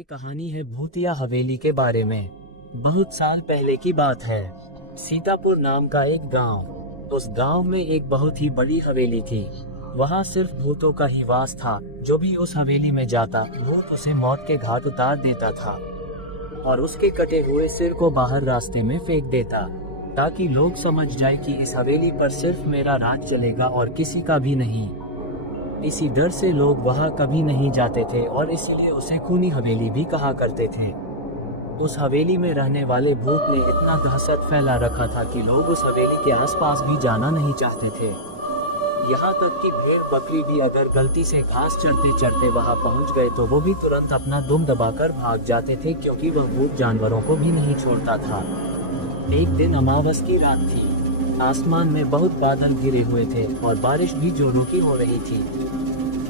ये कहानी है भूतिया हवेली के बारे में। बहुत साल पहले की बात है। सीतापुर नाम का एक गांव। उस गांव में एक बहुत ही बड़ी हवेली थी। वहां सिर्फ भूतों का ही वास था। जो भी उस हवेली में जाता भूत उसे मौत के घाट उतार देता था और उसके कटे हुए सिर को बाहर रास्ते में फेंक देता, ताकि लोग समझ जाए कि इस हवेली पर सिर्फ मेरा राज चलेगा और किसी का भी नहीं। इसी डर से लोग वहां कभी नहीं जाते थे और इसलिए उसे खूनी हवेली भी कहा करते थे। उस हवेली में रहने वाले भूत ने इतना दहशत फैला रखा था कि लोग उस हवेली के आसपास भी जाना नहीं चाहते थे। यहाँ तक कि भेड़ बकरी भी अगर गलती से घास चरते चरते वहां पहुंच गए तो वो भी तुरंत अपना दुम दबाकर भाग जाते थे, क्योंकि वह भूत जानवरों को भी नहीं छोड़ता था। एक दिन अमावस की रात थी। आसमान में बहुत बादल घिरे हुए थे और बारिश भी जोरों की हो रही थी।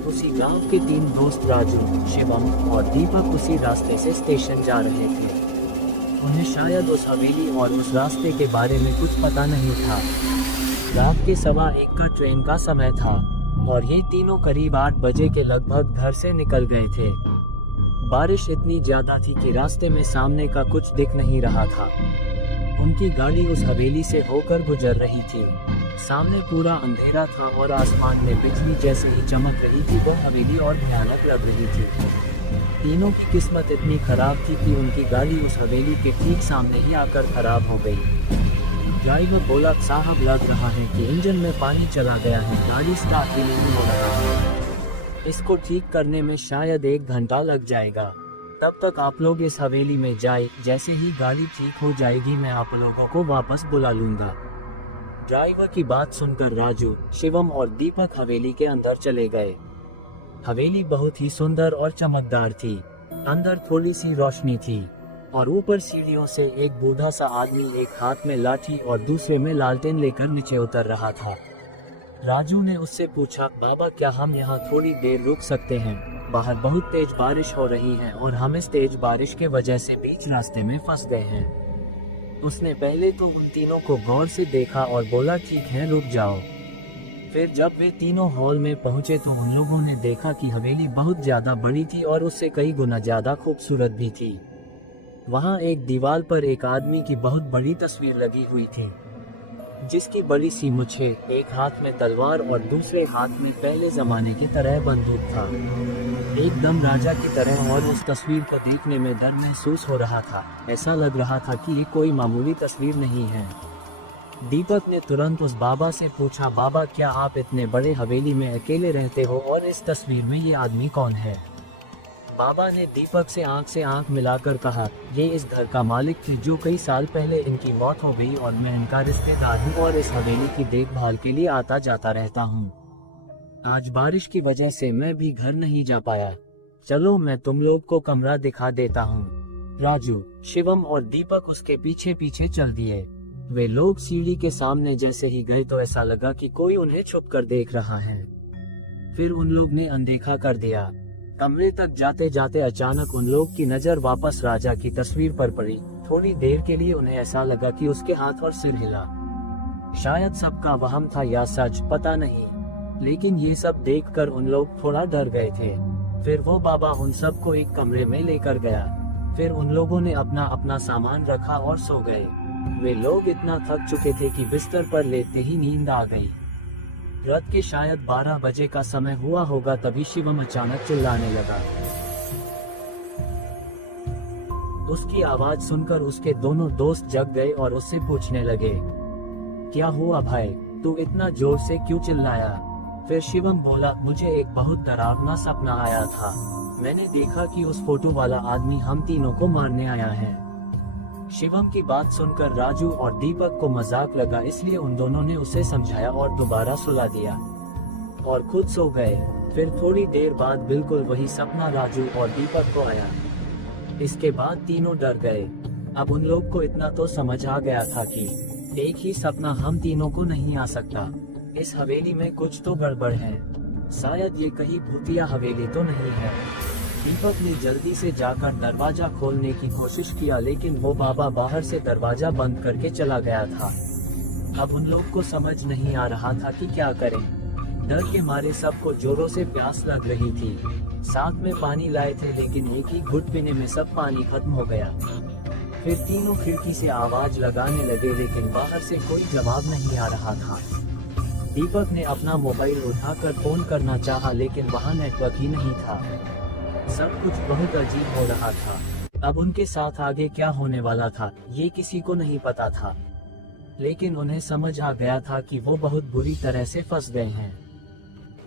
उसी गांव के 3 दोस्त राजू, शिवम और दीपक उसी रास्ते से स्टेशन जा रहे थे। उन्हें शायद उस हवेली और उस रास्ते के बारे में कुछ पता नहीं था। रात के 1:15 का ट्रेन का समय था और ये तीनों करीब 8 बजे के लगभग घर से निकल गए थे। बारिश इतनी ज्यादा थी कि रास्ते में सामने का कुछ दिख नहीं रहा था। उनकी गाड़ी उस हवेली से होकर गुजर रही थी। सामने पूरा अंधेरा था और आसमान में बिजली जैसे ही चमक रही थी। वह हवेली और भयानक लग रही थी। तीनों की किस्मत इतनी खराब थी कि उनकी गाड़ी उस हवेली के ठीक सामने ही आकर खराब हो गई। ड्राइवर बोला, साहब लग रहा है कि इंजन में पानी चला गया है, गाड़ी स्टार्ट ही नहीं हो रहा है। इसको ठीक करने में शायद 1 घंटा लग जाएगा। तब तक आप लोग इस हवेली में जाए, जैसे ही गाड़ी ठीक हो जाएगी मैं आप लोगों को वापस बुला लूंगा। ड्राइवर की बात सुनकर राजू, शिवम और दीपक हवेली के अंदर चले गए। हवेली बहुत ही सुंदर और चमकदार थी। अंदर थोड़ी सी रोशनी थी और ऊपर सीढ़ियों से एक बूढ़ा सा आदमी एक हाथ में लाठी और दूसरे में लालटेन लेकर नीचे उतर रहा था। राजू ने उससे पूछा, बाबा क्या हम यहाँ थोड़ी देर रुक सकते हैं? बाहर बहुत तेज बारिश हो रही है और हम इस तेज बारिश के वजह से बीच रास्ते में फंस गए हैं। उसने पहले तो उन तीनों को गौर से देखा और बोला, ठीक है रुक जाओ। फिर जब वे तीनों हॉल में पहुंचे तो उन लोगों ने देखा कि हवेली बहुत ज्यादा बड़ी थी और उससे कई गुना ज्यादा खूबसूरत भी थी। वहां एक दीवार पर एक आदमी की बहुत बड़ी तस्वीर लगी हुई थी, जिसकी बड़ी सी मूछें, एक हाथ में तलवार और दूसरे हाथ में पहले जमाने की तरह बंदूक था। एकदम राजा की तरह, और उस तस्वीर को देखने में डर महसूस हो रहा था। ऐसा लग रहा था कि ये कोई मामूली तस्वीर नहीं है। दीपक ने तुरंत उस बाबा से पूछा, बाबा क्या आप इतने बड़े हवेली में अकेले रहते हो और इस तस्वीर में ये आदमी कौन है? बाबा ने दीपक से आंख मिलाकर कहा, ये इस घर का मालिक थे जो कई साल पहले इनकी मौत हो गई और मैं इनका रिश्तेदार हूँ और इस हवेली की देखभाल के लिए आता जाता रहता हूँ। आज बारिश की वजह से मैं भी घर नहीं जा पाया। चलो मैं तुम लोग को कमरा दिखा देता हूँ। राजू, शिवम और दीपक उसके पीछे पीछे चल दिए। वे लोग सीढ़ी के सामने जैसे ही गए तो ऐसा लगा कि कोई उन्हें छुपकर देख रहा है। फिर उन लोग ने अनदेखा कर दिया। कमरे तक जाते जाते अचानक उन लोग की नजर वापस राजा की तस्वीर पर पड़ी। थोड़ी देर के लिए उन्हें ऐसा लगा कि उसके हाथ और सिर हिला। शायद सबका वहम था या सच, पता नहीं, लेकिन ये सब देखकर उन लोग थोड़ा डर गए थे। फिर वो बाबा उन सबको एक कमरे में लेकर गया। फिर उन लोगों ने अपना अपना सामान रखा और सो गए। वे लोग इतना थक चुके थे कि बिस्तर पर लेटते ही नींद आ गई। रात के शायद 12 बजे का समय हुआ होगा, तभी शिवम अचानक चिल्लाने लगा। उसकी आवाज सुनकर उसके दोनों दोस्त जग गए और उससे पूछने लगे, क्या हुआ भाई, तू इतना जोर से क्यों चिल्लाया? फिर शिवम बोला, मुझे एक बहुत डरावना सपना आया था। मैंने देखा कि उस फोटो वाला आदमी हम तीनों को मारने आया है। शिवम की बात सुनकर राजू और दीपक को मजाक लगा, इसलिए उन दोनों ने उसे समझाया और दोबारा सुला दिया और खुद सो गए। फिर थोड़ी देर बाद बिल्कुल वही सपना राजू और दीपक को आया। इसके बाद तीनों डर गए। अब उन लोग को इतना तो समझ आ गया था कि एक ही सपना हम तीनों को नहीं आ सकता। इस हवेली में कुछ तो गड़बड़ है। शायद ये कहीं भूतिया हवेली तो नहीं है। दीपक ने जल्दी से जाकर दरवाजा खोलने की कोशिश किया, लेकिन वो बाबा बाहर से दरवाजा बंद करके चला गया था। अब उन लोग को समझ नहीं आ रहा था कि क्या करें। डर के मारे सबको जोरों से प्यास लग रही थी। साथ में पानी लाए थे, लेकिन एक ही घुट पीने में सब पानी खत्म हो गया। फिर तीनों खिड़की से आवाज लगाने लगे, लेकिन बाहर से कोई जवाब नहीं आ रहा था। दीपक ने अपना मोबाइल उठाकर फोन करना चाहा, लेकिन वहां नेटवर्क ही नहीं था। सब कुछ बहुत अजीब हो रहा था। अब उनके साथ आगे क्या होने वाला था, ये किसी को नहीं पता था, लेकिन उन्हें समझ आ गया था कि वो बहुत बुरी तरह से फंस गए हैं।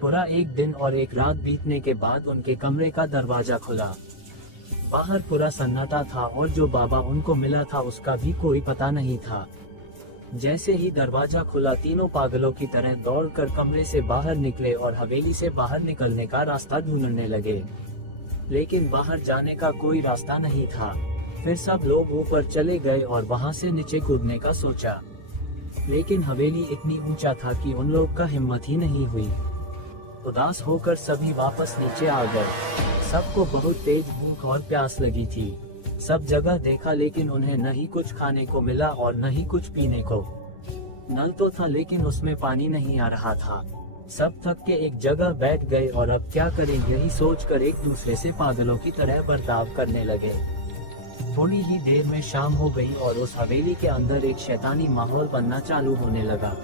पूरा एक दिन और एक रात बीतने के बाद उनके कमरे का दरवाजा खुला। बाहर पूरा सन्नाटा था और जो बाबा उनको मिला था उसका भी कोई पता नहीं था। जैसे ही दरवाजा खुला, तीनों पागलों की तरह दौड़कर कमरे से बाहर निकले और हवेली से बाहर निकलने का रास्ता ढूंढने लगे, लेकिन बाहर जाने का कोई रास्ता नहीं था। फिर सब लोग ऊपर चले गए और वहां से नीचे कूदने का सोचा, लेकिन हवेली इतनी ऊंचा था कि उन लोग का हिम्मत ही नहीं हुई। उदास होकर सभी वापस नीचे आ गए। सबको बहुत तेज भूख और प्यास लगी थी। सब जगह देखा, लेकिन उन्हें न ही कुछ खाने को मिला और न ही कुछ पीने को। नल तो था, लेकिन उसमें पानी नहीं आ रहा था। सब थक के एक जगह बैठ गए और अब क्या करें यही सोचकर एक दूसरे से पागलों की तरह बर्ताव करने लगे। थोड़ी ही देर में शाम हो गई और उस हवेली के अंदर एक शैतानी माहौल बनना चालू होने लगा।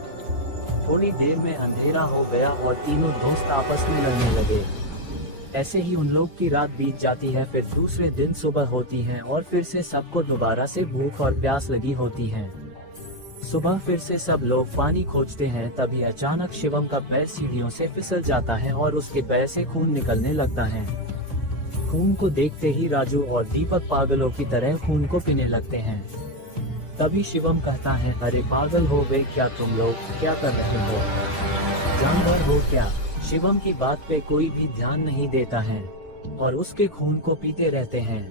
थोड़ी देर में अंधेरा हो गया और तीनों दोस्त आपस में लड़ने लगे। ऐसे ही उन लोग की रात बीत जाती है। फिर दूसरे दिन सुबह होती है और फिर से सबको दोबारा से भूख और प्यास लगी होती है। सुबह फिर से सब लोग पानी खोजते हैं, तभी अचानक शिवम का पैर सीढ़ियों से फिसल जाता है और उसके पैर से खून निकलने लगता है। खून को देखते ही राजू और दीपक पागलों की तरह खून को पीने लगते हैं। तभी शिवम कहता है, अरे पागल हो गए क्या तुम लोग, क्या कर रहे हो, जानवर हो क्या। शिवम की बात पे कोई भी ध्यान नहीं देता है और उसके खून को पीते रहते हैं।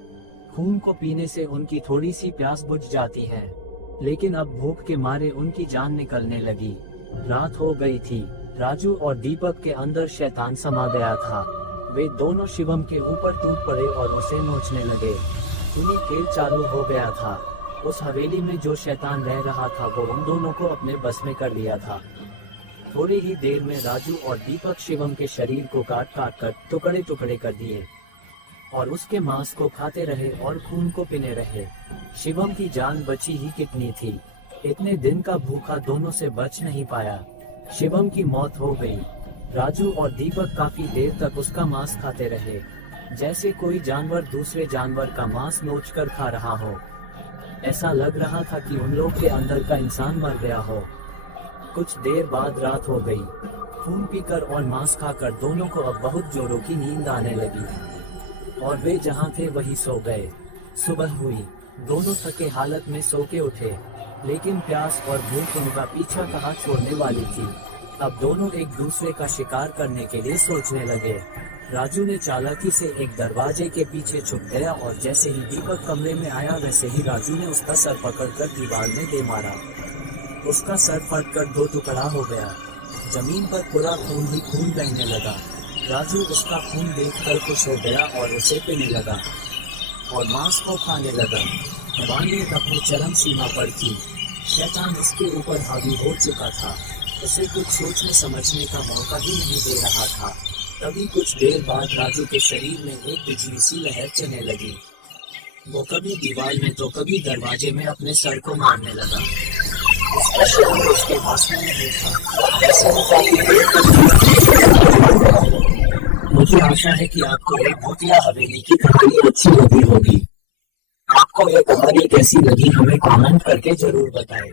खून को पीने से उनकी थोड़ी सी प्यास बुझ जाती है, लेकिन अब भूख के मारे उनकी जान निकलने लगी। रात हो गई थी। राजू और दीपक के अंदर शैतान समा गया था। वे दोनों शिवम के ऊपर टूट पड़े और उसे नोचने लगे। उन्हीं खेल चालू हो गया था। उस हवेली में जो शैतान रह रहा था वो उन दोनों को अपने बस में कर लिया था। थोड़ी ही देर में राजू और दीपक शिवम के शरीर को काट काट कर टुकड़े टुकड़े कर दिए और उसके मांस को खाते रहे और खून को पीने रहे। शिवम की जान बची ही कितनी थी। इतने दिन का भूखा दोनों से बच नहीं पाया। शिवम की मौत हो गई। राजू और दीपक काफी देर तक उसका मांस खाते रहे, जैसे कोई जानवर दूसरे जानवर का मांस नोच कर खा रहा हो। ऐसा लग रहा था कि उन लोग के अंदर का इंसान मर गया हो। कुछ देर बाद रात हो गई। खून पीकर और मांस खाकर दोनों को अब बहुत जोरों की नींद आने लगी और वे जहां थे वहीं सो गए। सुबह हुई। दोनों थके हालत में सो के उठे, लेकिन प्यास और भूख उनका पीछा कहाँ छोड़ने वाली थी। अब दोनों एक दूसरे का शिकार करने के लिए सोचने लगे। राजू ने चालाकी से एक दरवाजे के पीछे छुप गया और जैसे ही दीपक कमरे में आया, वैसे ही राजू ने उसका सर पकड़कर दीवार में दे मारा। उसका सर फटकर दो टुकड़ा हो गया। जमीन पर पूरा खून ही खून बहने लगा। राजू उसका खून देखकर खुश हो गया और उसे पीने लगा और मांस को खाने लगा। वानियत अपनी चरम सीमा पर थी। शैतान उसके ऊपर हावी हो चुका था। उसे कुछ सोचने समझने का मौका ही नहीं दे रहा था। तभी कुछ देर बाद राजू के शरीर में एक बिजली सी लहर चलने लगी। वो कभी दीवार में तो कभी दरवाजे में अपने सर को मारने लगा। उसका शरीर उसके पास में नहीं था। ऐसे में काफी देर तक। मुझे आशा है कि आपको ये भूतिया हवेली की कहानी अच्छी लगी होगी। आपको ये कहानी कैसी लगी हमें कमेंट करके जरूर बताएं।